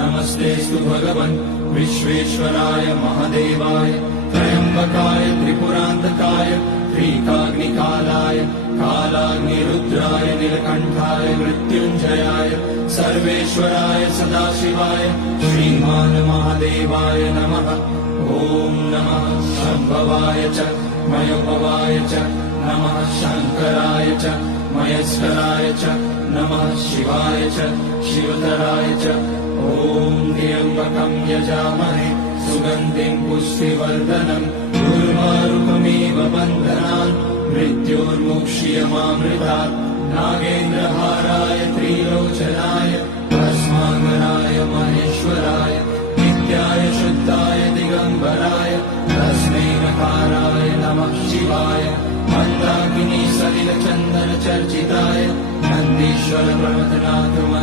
नमस्तेऽस्तु भगवन् विश्वेश्वराय महादेवाय त्र्यम्बकाय त्रिपुरान्तकाय त्रिकाग्निकालाय कालाग्निरुद्राय नीलकण्ठाय मृत्युञ्जयाय सर्वेश्वराय सदाशिवाय श्रीमान् महादेवाय नमः। ॐ नमः शम्भवाय च मयोभवाय च नमः शङ्कराय च मयस्कराय च नमः शिवाय च शिवतराय च। ॐ त्र्यम्बकं यजामहे सुगन्धिं पुष्टिवर्धनम् उर्वारुकमिव बन्धनान् मृत्योर्मुक्ष्यमामृतात्। नागेन्द्रहाराय त्रिलोचनाय भस्माङ्गनाय महेश्वराय नित्याय शुद्धाय दिगम्बराय तस्मै नकाराय नमः शिवाय। मन्दाकिनी सलिलचन्दनचर्चिताय नन्दीश्वर प्रमथनाथ